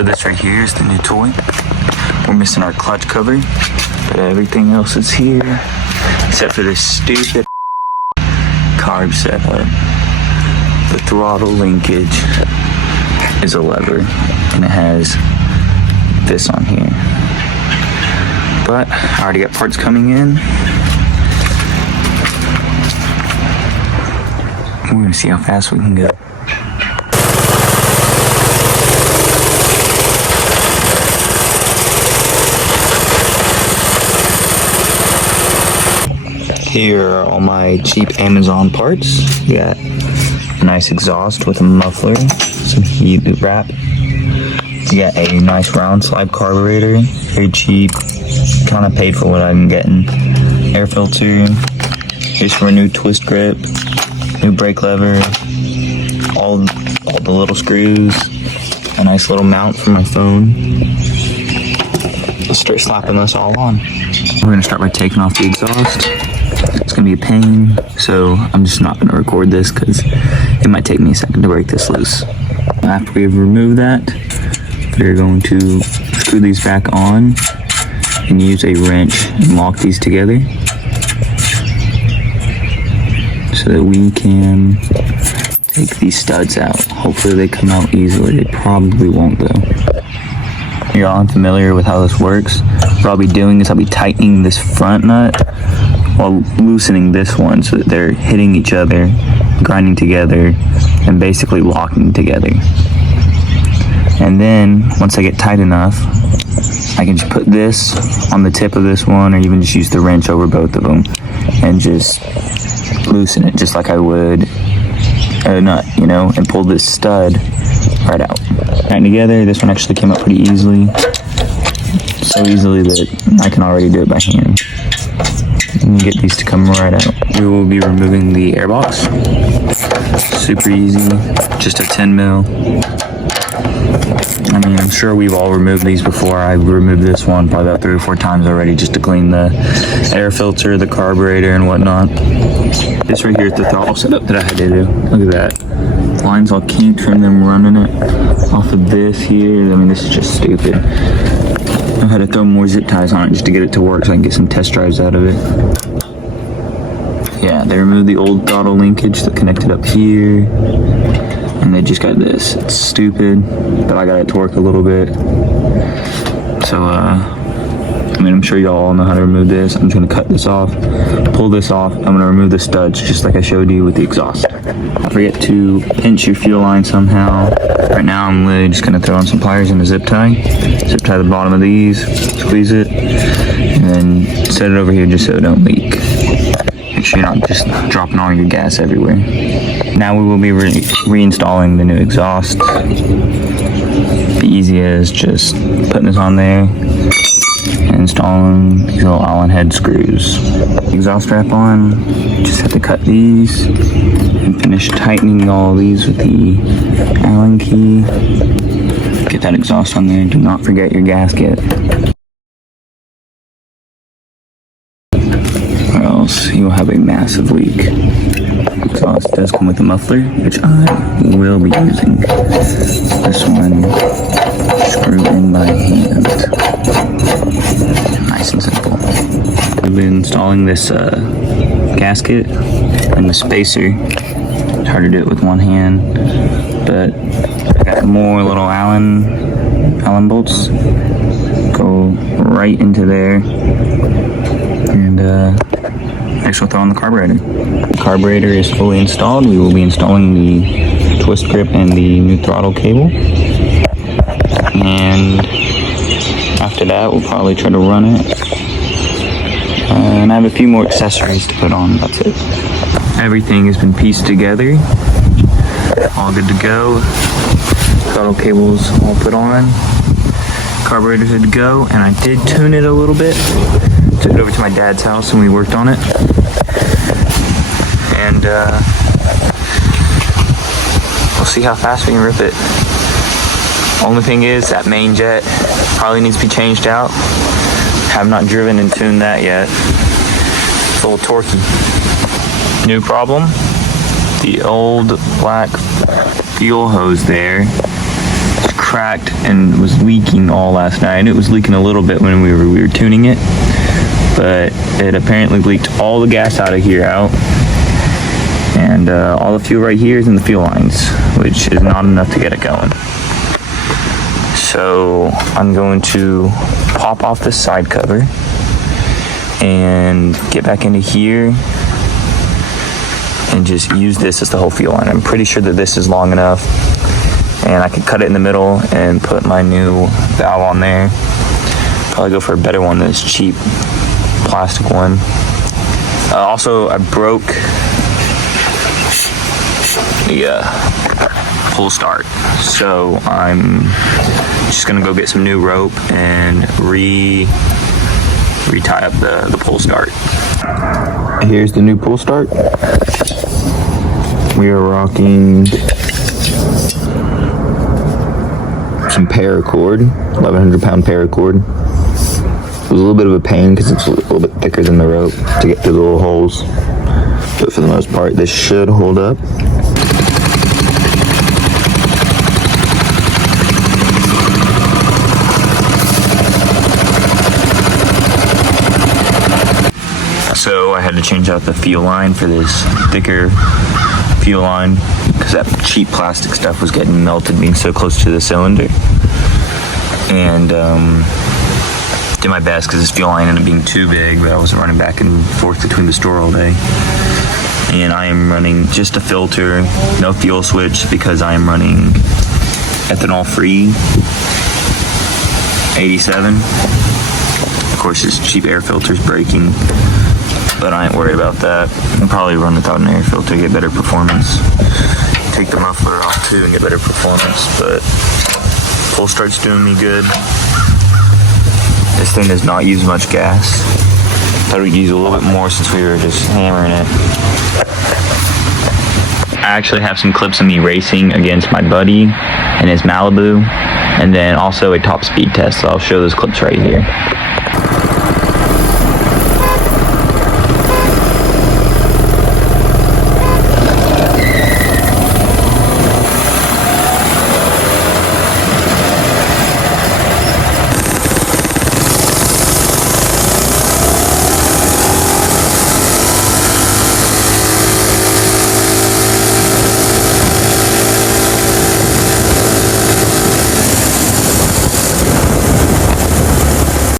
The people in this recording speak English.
So this right here is the new toy. We're missing our clutch cover, but everything else is here, except for this stupid carb setup. The throttle linkage is a lever, and it has this on here. But I already got parts coming in. We're gonna see how fast we can go. Here are all my cheap Amazon parts. We got a nice exhaust with a muffler, some heat wrap. We got a nice round slide carburetor, very cheap. Kind of paid for what I'm getting. Air filter. Here's for a new twist grip, new brake lever, all the little screws, a nice little mount for my phone. Let's start slapping this all on. We're gonna start by taking off the exhaust. It's gonna be a pain, so I'm just not gonna record this because it might take me a second to break this loose. After we've removed that, we're going to screw these back on and use a wrench and lock these together so that we can take these studs out. Hopefully they come out easily. They probably won't though. If you're unfamiliar with how this works, what I'll be doing is I'll be tightening this front nut while loosening this one so that they're hitting each other, grinding together, and basically locking together. And then once I get tight enough, I can just put this on the tip of this one, or even just use the wrench over both of them and just loosen it just like I would a nut, you know, and pull this stud right out. Tighten together. This one actually came out pretty easily. So easily that I can already do it by hand. And get these to come right out. We will be removing the airbox. Super easy, just a 10 mil. I mean, I'm sure we've all removed these before. I've removed this one probably about 3 or 4 times already just to clean the air filter, the carburetor, and whatnot. This right here is the throttle setup that I had to do. Look at that. Lines all kinked from them running it off of this here. I mean, this is just stupid. I've had to throw more zip ties on it just to get it to work so I can get some test drives out of it. Yeah, they removed the old throttle linkage that connected up here. And they just got this. It's stupid, but I got it to work a little bit. So, I mean, I'm sure y'all all know how to remove this. I'm just gonna cut this off, pull this off. I'm gonna remove the studs just like I showed you with the exhaust. Don't forget to pinch your fuel line somehow. Right now, I'm literally just gonna throw on some pliers and a zip tie. Zip tie the bottom of these, squeeze it, and then set it over here just so it don't leak. Make sure you're not just dropping all your gas everywhere. Now we will be reinstalling the new exhaust. The easy is just putting this on there and installing these little Allen head screws. Exhaust strap on, just have to cut these and finish tightening all these with the Allen key. Get that exhaust on there. Do not forget your gasket. You'll have a massive leak. Exhaust does come with a muffler, which I will be using. This one, screw in by hand. Nice and simple. I've been installing this gasket and the spacer. It's hard to do it with one hand, but I got more little Allen bolts. Go right into there, and next we'll throw on the carburetor. The carburetor is fully installed. We will be installing the twist grip and the new throttle cable. And after that, we'll probably try to run it. And I have a few more accessories to put on, that's it. Everything has been pieced together. All good to go. Throttle cables all put on. Carburetor's good to go, and I did tune it a little bit. Took it over to my dad's house and we worked on it. And we'll see how fast we can rip it. Only thing is that main jet probably needs to be changed out. Have not driven and tuned that yet. It's a little torquey. New problem, the old black fuel hose there is cracked and was leaking all last night. I knew it was leaking a little bit when we were tuning it, but it apparently leaked all the gas out of here out, and all the fuel right here is in the fuel lines, which is not enough to get it going. So I'm going to pop off this side cover and get back into here and just use this as the whole fuel line. I'm pretty sure that this is long enough, and I could cut it in the middle and put my new valve on there. Probably go for a better one than this cheap plastic one. Also, I broke the pull start, so I'm just gonna go get some new rope and re-tie up the pull start. Here's the new pull start. We are rocking some paracord, 1,100 pound paracord. It was a little bit of a pain because it's a little bit thicker than the rope to get through the little holes, but for the most part this should hold up. So I had to change out the fuel line for this thicker fuel line because that cheap plastic stuff was getting melted being so close to the cylinder. And did my best because this fuel line ended up being too big, but I wasn't running back and forth between the store all day. And I am running just a filter, no fuel switch, because I am running ethanol free 87. Of course this cheap air filter is breaking, but I ain't worried about that. I'll probably run without an air filter, get better performance. Take the muffler off too and get better performance, but pull start's doing me good. This thing does not use much gas. Thought we'd use a little bit more since we were just hammering it. I actually have some clips of me racing against my buddy and his Malibu, and then also a top speed test, so I'll show those clips right here.